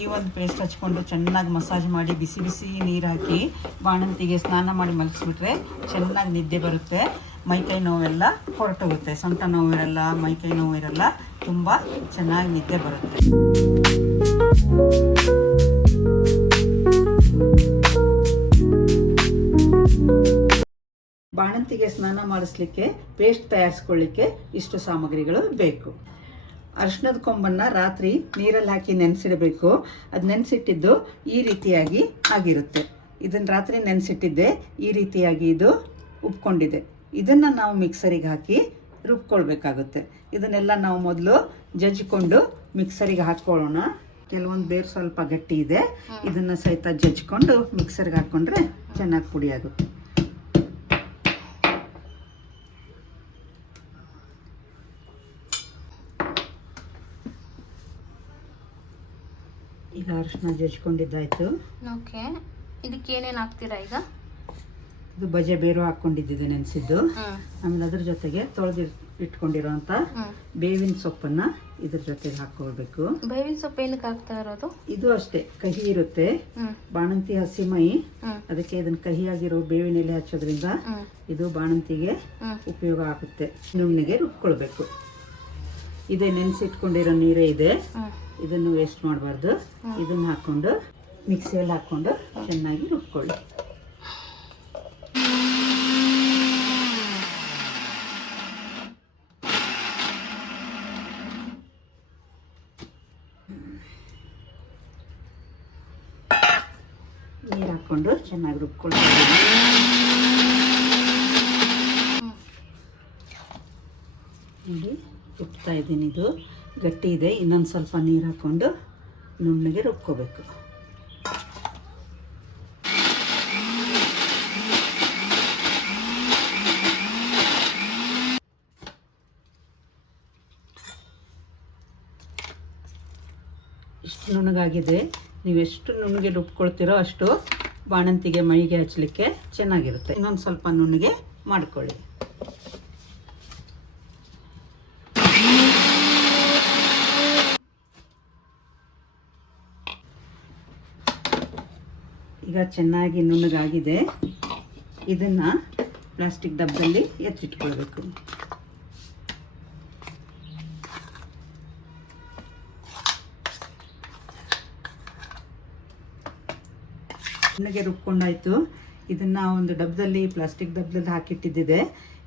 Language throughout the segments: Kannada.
ಈ ಒಂದು ಪೇಸ್ಟ್ ಹಚ್ಕೊಂಡು ಚೆನ್ನಾಗಿ ಮಸಾಜ್ ಮಾಡಿ ಬಿಸಿ ಬಿಸಿ ನೀರು ಹಾಕಿ ಬಾಣಂತಿಗೆ ಸ್ನಾನ ಮಾಡಿ ಮಲಗಿಸ್ಬಿಟ್ರೆ ಚೆನ್ನಾಗಿ ನಿದ್ದೆ ಬರುತ್ತೆ. ಮೈಕೈ ನೋವೆಲ್ಲ ಹೊರಟೋಗುತ್ತೆ. ಸೊಂಟ ನೋವು ಇರಲ್ಲ, ಮೈಕೈ ನೋವು ಇರಲ್ಲ, ತುಂಬ ಚೆನ್ನಾಗಿ ನಿದ್ದೆ ಬರುತ್ತೆ. ಬಾಣಂತಿಗೆ ಸ್ನಾನ ಮಾಡಿಸ್ಲಿಕ್ಕೆ ಪೇಸ್ಟ್ ತಯಾರಿಸ್ಕೊಳ್ಳಿಕ್ಕೆ ಇಷ್ಟು ಸಾಮಗ್ರಿಗಳು ಬೇಕು. ಅರಿಶಿಣದ ಕೊಂಬನ್ನು ರಾತ್ರಿ ನೀರಲ್ಲಿ ಹಾಕಿ ನೆನೆಸಿಡಬೇಕು. ಅದು ನೆನೆಸಿಟ್ಟಿದ್ದು ಈ ರೀತಿಯಾಗಿ ಆಗಿರುತ್ತೆ. ಇದನ್ನು ರಾತ್ರಿ ನೆನೆಸಿಟ್ಟಿದ್ದೆ, ಈ ರೀತಿಯಾಗಿ ಇದು ಉಪ್ಕೊಂಡಿದೆ. ಇದನ್ನು ನಾವು ಮಿಕ್ಸರಿಗೆ ಹಾಕಿ ರುಬ್ಕೊಳ್ಬೇಕಾಗುತ್ತೆ. ಇದನ್ನೆಲ್ಲ ನಾವು ಮೊದಲು ಜಜ್ಜಿಕೊಂಡು ಮಿಕ್ಸರಿಗೆ ಹಾಕ್ಕೊಳ್ಳೋಣ. ಕೆಲವೊಂದು ಬೇರು ಸ್ವಲ್ಪ ಗಟ್ಟಿ ಇದೆ, ಇದನ್ನು ಸಹಿತ ಜಜ್ಜಿಕೊಂಡು ಮಿಕ್ಸರ್ಗೆ ಹಾಕ್ಕೊಂಡ್ರೆ ಚೆನ್ನಾಗಿ ಪುಡಿ ಆಗುತ್ತೆ. ಈಗ ಅರಿಶಿನ ಜಜ್ಕೊಂಡಿದ್ದಾಯ್ತು. ಓಕೆ, ಇದಕ್ಕೆ ಏನೇನು ಹಾಕ್ತೀರಾ ಈಗ? ಇದು ಬಜೆ ಬೇರು ಹಾಕ್ಕೊಂಡಿದ್ದಿದೆ ನೆನೆಸಿದ್ದು. ಆಮೇಲೆ ಅದ್ರ ಜೊತೆಗೆ ತೊಳೆದು ಇಟ್ಕೊಂಡಿರೋಂಥ ಬೇವಿನ ಸೊಪ್ಪನ್ನು ಇದ್ರ ಜೊತೆಗೆ ಹಾಕ್ಕೊಳ್ಬೇಕು. ಬೇವಿನ ಸೊಪ್ಪು ಏನಕ್ಕೆ ಹಾಕ್ತಾ ಇರೋದು? ಇದು ಅಷ್ಟೇ ಕಹಿ ಇರುತ್ತೆ, ಬಾಣಂತಿ ಹಸಿ ಮೈ, ಅದಕ್ಕೆ ಇದನ್ನ ಕಹಿಯಾಗಿರೋ ಬೇವಿನ ಎಲೆ ಹಚ್ಚೋದ್ರಿಂದ ಇದು ಬಾಣಂತಿಗೆ ಉಪಯೋಗ ಆಗುತ್ತೆ. ನುಣ್ಣಗೆ ರುಬ್ಕೊಳ್ಬೇಕು. ಇದೇ ನೆನೆಸಿಟ್ಕೊಂಡಿರೋ ನೀರೇ ಇದೆ, ಇದನ್ನು ವೇಸ್ಟ್ ಮಾಡಬಾರ್ದು. ಇದನ್ನು ಹಾಕ್ಕೊಂಡು ಮಿಕ್ಸಿಯಲ್ಲಿ ಹಾಕ್ಕೊಂಡು ಚೆನ್ನಾಗಿ ರುಬ್ಕೊಳ್ಳಿ. ನೀರು ಹಾಕ್ಕೊಂಡು ಚೆನ್ನಾಗಿ ರುಬ್ಕೊಳ್ತೀವಿ. ನೋಡಿ ರುಬ್ತಾ ಇದ್ದೀನಿ. ಇದು ಗಟ್ಟಿ ಇದೆ, ಇನ್ನೊಂದು ಸ್ವಲ್ಪ ನೀರು ಹಾಕ್ಕೊಂಡು ನುಣ್ಣಗೆ ರುಬ್ಕೋಬೇಕು. ಇಷ್ಟು ನುಣ್ಣಗಾಗಿದೆ. ನೀವೆಷ್ಟು ನುಣ್ಣಗೆ ರುಬ್ಕೊಳ್ತೀರೋ ಅಷ್ಟು ಬಾಣಂತಿಗೆ ಮೈಗೆ ಹಚ್ಚಲಿಕ್ಕೆ ಚೆನ್ನಾಗಿರುತ್ತೆ. ಇನ್ನೊಂದು ಸ್ವಲ್ಪ ನುಣ್ಣಗೆ ಮಾಡ್ಕೊಳ್ಳಿ. ಈಗ ಚೆನ್ನಾಗಿ ನುಣ್ಣಗಾಗಿದೆ. ಇದನ್ನು ಪ್ಲಾಸ್ಟಿಕ್ ಡಬ್ಬದಲ್ಲಿ ಎತ್ತಿಟ್ಕೊಳ್ಬೇಕು. ನುಣ್ಣಗೆ ರುಬ್ಕೊಂಡಾಯ್ತು. ಇದನ್ನು ಒಂದು ಡಬ್ಬದಲ್ಲಿ, ಪ್ಲಾಸ್ಟಿಕ್ ಡಬ್ಬದಲ್ಲಿ ಹಾಕಿಟ್ಟಿದ್ದಿದೆ.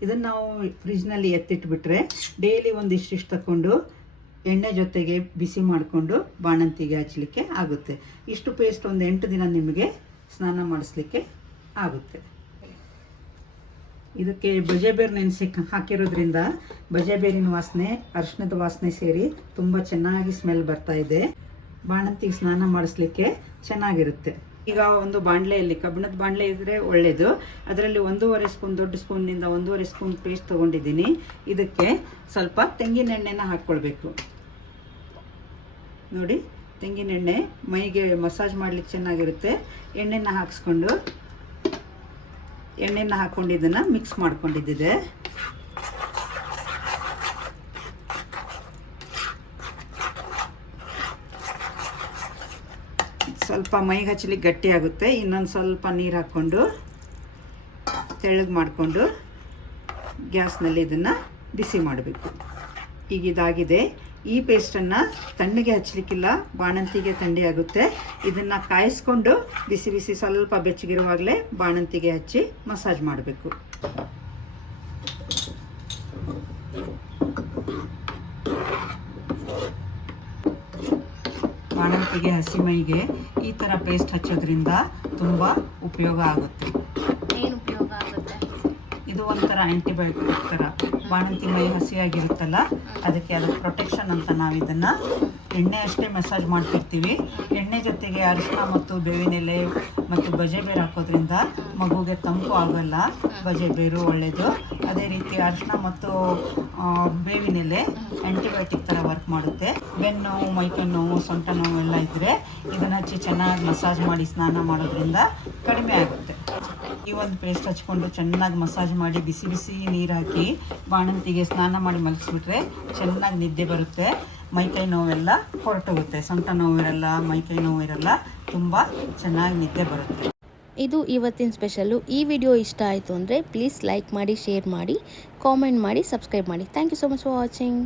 ಇದನ್ನು ನಾವು ಫ್ರಿಜ್ನಲ್ಲಿ ಎತ್ತಿಟ್ಬಿಟ್ರೆ ಡೈಲಿ ಒಂದಿಷ್ಟು ತಗೊಂಡು ಎಣ್ಣೆ ಜೊತೆಗೆ ಬಿಸಿ ಮಾಡಿಕೊಂಡು ಬಾಣಂತಿಗೆ ಹಚ್ಚಲಿಕ್ಕೆ ಆಗುತ್ತೆ. ಇಷ್ಟು ಪೇಸ್ಟ್ ಒಂದು 8 ದಿನ ನಿಮಗೆ ಸ್ನಾನ ಮಾಡಿಸ್ಲಿಕ್ಕೆ ಆಗುತ್ತೆ. ಇದಕ್ಕೆ ಬಜೆಬೇರು ನೆನೆಸಿ ಹಾಕಿರೋದ್ರಿಂದ ಬಜೆಬೇರಿನ ವಾಸನೆ, ಅರಿಶಿಣದ ವಾಸನೆ ಸೇರಿ ತುಂಬ ಚೆನ್ನಾಗಿ ಸ್ಮೆಲ್ ಬರ್ತಾ ಇದೆ. ಬಾಣಂತಿಗೆ ಸ್ನಾನ ಮಾಡಿಸ್ಲಿಕ್ಕೆ ಚೆನ್ನಾಗಿರುತ್ತೆ. ಈಗ ಒಂದು ಬಾಣಲೆಯಲ್ಲಿ, ಕಬ್ಬಿಣದ ಬಾಣಲೆ ಇದ್ದರೆ ಒಳ್ಳೆಯದು, ಅದರಲ್ಲಿ 1.5 ಸ್ಪೂನ್, ದೊಡ್ಡ ಸ್ಪೂನ್ನಿಂದ 1.5 ಸ್ಪೂನ್ ಪೇಸ್ಟ್ ತೊಗೊಂಡಿದ್ದೀನಿ. ಇದಕ್ಕೆ ಸ್ವಲ್ಪ ತೆಂಗಿನ ಎಣ್ಣೆನ ಹಾಕ್ಕೊಳ್ಬೇಕು. ನೋಡಿ, ತೆಂಗಿನ ಎಣ್ಣೆ ಮೈಗೆ ಮಸಾಜ್ ಮಾಡಲಿಕ್ಕೆ ಚೆನ್ನಾಗಿರುತ್ತೆ. ಎಣ್ಣೆನ ಹಾಕ್ಸ್ಕೊಂಡು ಎಣ್ಣೆನ ಹಾಕ್ಕೊಂಡಿದ್ದನ್ನು ಮಿಕ್ಸ್ ಮಾಡ್ಕೊಂಡಿದ್ದಿದೆ. ಸ್ವಲ್ಪ ಮೈಗೆ ಹಚ್ಚಲಿಕ್ಕೆ ಗಟ್ಟಿ ಆಗುತ್ತೆ. ಇನ್ನೊಂದು ಸ್ವಲ್ಪ ನೀರು ಹಾಕ್ಕೊಂಡು ತೆಳ್ಳಗೆ ಮಾಡಿಕೊಂಡು ಗ್ಯಾಸ್ನಲ್ಲಿ ಇದನ್ನು ಬಿಸಿ ಮಾಡಬೇಕು. ಈಗ ಇದಾಗಿದೆ. ಈ ಪೇಸ್ಟನ್ನು ತಣ್ಣಗೆ ಹಚ್ಚಲಿಕ್ಕಿಲ್ಲ, ಬಾಣಂತಿಗೆ ಥಂಡಿ ಆಗುತ್ತೆ. ಇದನ್ನು ಕಾಯಿಸ್ಕೊಂಡು ಬಿಸಿ ಬಿಸಿ ಸ್ವಲ್ಪ ಬೆಚ್ಚಗಿರುವಾಗಲೇ ಬಾಣಂತಿಗೆ ಹಚ್ಚಿ ಮಸಾಜ್ ಮಾಡಬೇಕು. ಬಾಣಂತಿಗೆ ಹಸಿ ಮೈಗೆ ಈ ಥರ ಪೇಸ್ಟ್ ಹಚ್ಚೋದ್ರಿಂದ ತುಂಬ ಉಪಯೋಗ ಆಗುತ್ತೆ. ಏನು ಉಪಯೋಗ ಆಗುತ್ತೆ? ಇದು ಒಂಥರ ಆ್ಯಂಟಿಬಯೋಟಿಕ್ ಥರ. ಬಾಣಂತಿ ಮೈ ಹಸಿಯಾಗಿರುತ್ತಲ್ಲ, ಅದಕ್ಕೆ ಪ್ರೊಟೆಕ್ಷನ್ ಅಂತ ನಾವು ಇದನ್ನು ಎಣ್ಣೆ ಅಷ್ಟೇ ಮಸಾಜ್ ಮಾಡ್ತಿರ್ತೀವಿ. ಎಣ್ಣೆ ಜೊತೆಗೆ ಅರಿಶಿನ ಮತ್ತು ಬೇವಿನ ಎಲೆ ಮತ್ತು ಬಜೆಬೇರು ಹಾಕೋದ್ರಿಂದ ಮಗುಗೆ ತಂಪು ಆಗೋಲ್ಲ. ಬಜೆಬೇರು ಒಳ್ಳೆಯದು. ಅದೇ ರೀತಿ ಅರಿಶಿನ ಮತ್ತು ಬೇವಿನ ಎಲೆ ಆ್ಯಂಟಿಬಯೋಟಿಕ್ ಥರ ವರ್ಕ್ ಮಾಡುತ್ತೆ. ಬೆನ್ನು ನೋವು, ಮೈಕೈ ನೋವು, ಸೊಂಟ ನೋವು ಎಲ್ಲ ಇದ್ದರೆ ಇದನ್ನು ಹಚ್ಚಿ ಚೆನ್ನಾಗಿ ಮಸಾಜ್ ಮಾಡಿ ಸ್ನಾನ ಮಾಡೋದ್ರಿಂದ ಕಡಿಮೆ ಆಗುತ್ತೆ. ಈ ಒಂದು ಪೇಸ್ಟ್ ಹಚ್ಕೊಂಡು ಚೆನ್ನಾಗಿ ಮಸಾಜ್ ಮಾಡಿ ಬಿಸಿ ಬಿಸಿ ನೀರು ಹಾಕಿ ಬಾಣಂತಿಗೆ ಸ್ನಾನ ಮಾಡಿ ಮಲಗಿಸ್ಬಿಟ್ರೆ ಚೆನ್ನಾಗಿ ನಿದ್ದೆ ಬರುತ್ತೆ. ಮೈಕೈ ನೋವೆಲ್ಲ ಹೊರಟೋಗುತ್ತೆ. ಸೊಂಟ ನೋವಿರಲ್ಲ, ಮೈಕೈ ನೋವಿರಲ್ಲ, ತುಂಬ ಚೆನ್ನಾಗಿ ನಿದ್ದೆ ಬರುತ್ತೆ. ಇದು ಇವತ್ತಿನ ಸ್ಪೆಷಲ್ಲು. ಈ ವಿಡಿಯೋ ಇಷ್ಟ ಆಯಿತು ಅಂದರೆ ಪ್ಲೀಸ್ ಲೈಕ್ ಮಾಡಿ, ಶೇರ್ ಮಾಡಿ, ಕಾಮೆಂಟ್ ಮಾಡಿ, ಸಬ್ಸ್ಕ್ರೈಬ್ ಮಾಡಿ. Thank you so much for watching.